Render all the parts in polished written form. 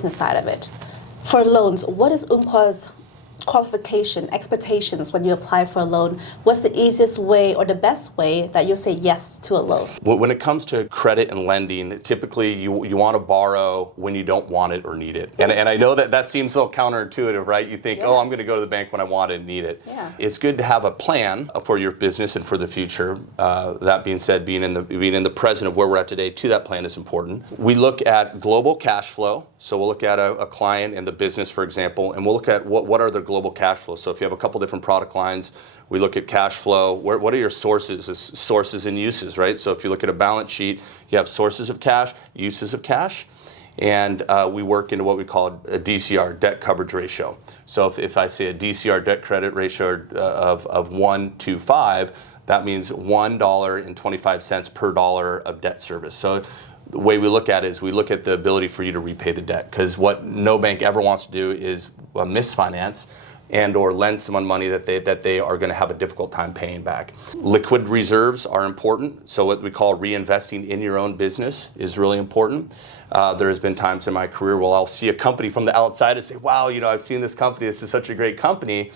business side of it. For loans, what is Umpqua's qualification, expectations when you apply for a loan? What's the easiest way or the best way that you'll say yes to a loan? When it comes to credit and lending, typically you want to borrow when you don't want it or need it. And I know that seems so counterintuitive, right? You think, oh, I'm going to go to the bank when I want it and need it. Yeah. It's good to have a plan for your business and for the future. That being said, being in the present of where we're at today, to that plan is important. We look at global cash flow. So we'll look at a client and the business, for example, and we'll look at what are their global cash flows. So if you have a couple different product lines, we look at cash flow. What are your sources and uses, right? So if you look at a balance sheet, you have sources of cash, uses of cash, and we work into what we call a DCR, debt coverage ratio. So if I say a DCR, debt credit ratio of 1 to 5, that means $1.25 per dollar of debt service. So the way we look at it is we look at the ability for you to repay the debt, because what no bank ever wants to do is misfinance and or lend someone money that they are going to have a difficult time paying back. Liquid reserves are important, so what we call reinvesting in your own business is really important. There has been times in my career where I'll see a company from the outside and say, wow, I've seen this company, this is such a great company.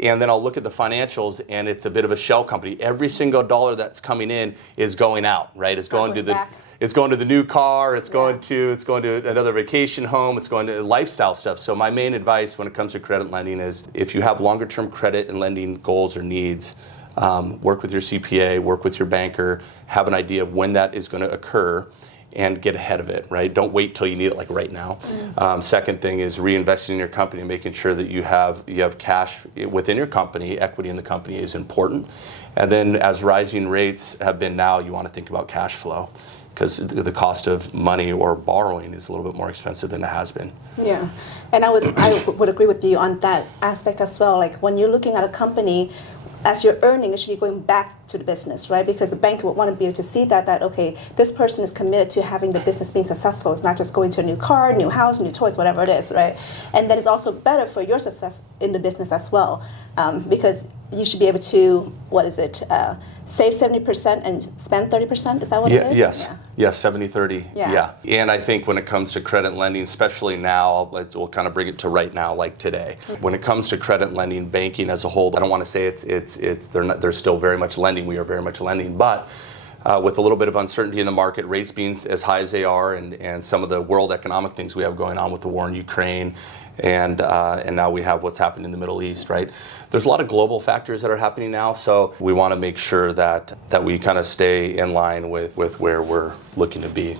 And then I'll look at the financials and it's a bit of a shell company. Every single dollar that's coming in is going out, right? It's going to the new car, it's going to another vacation home, it's going to lifestyle stuff. So my main advice when it comes to credit lending is if you have longer term credit and lending goals or needs, work with your CPA, work with your banker, have an idea of when that is going to occur and get ahead of it, right? Don't wait till you need it like right now. Second thing is reinvesting in your company, making sure that you have cash within your company, equity in the company is important. And then as rising rates have been now, you want to think about cash flow, because the cost of money or borrowing is a little bit more expensive than it has been. Yeah, and I would agree with you on that aspect as well. Like when you're looking at a company, as you're earning, it should be going back to the business, right? Because the bank would want to be able to see that okay, this person is committed to having the business being successful. It's not just going to a new car, new house, new toys, whatever it is, right? And then it's also better for your success in the business as well, because you should be able to, save 70% and spend 30%? Is that what it is? Yes. Yeah. Yes, 70-30. Yeah. And I think when it comes to credit lending, especially now, we'll kind of bring it to right now, like today. When it comes to credit lending, banking as a whole, I don't want to say they're still very much lending. We are very much lending, but with a little bit of uncertainty in the market, rates being as high as they are, and some of the world economic things we have going on with the war in Ukraine, and now we have what's happening in the Middle East, right? There's a lot of global factors that are happening now, so we want to make sure that we kind of stay in line with where we're looking to be.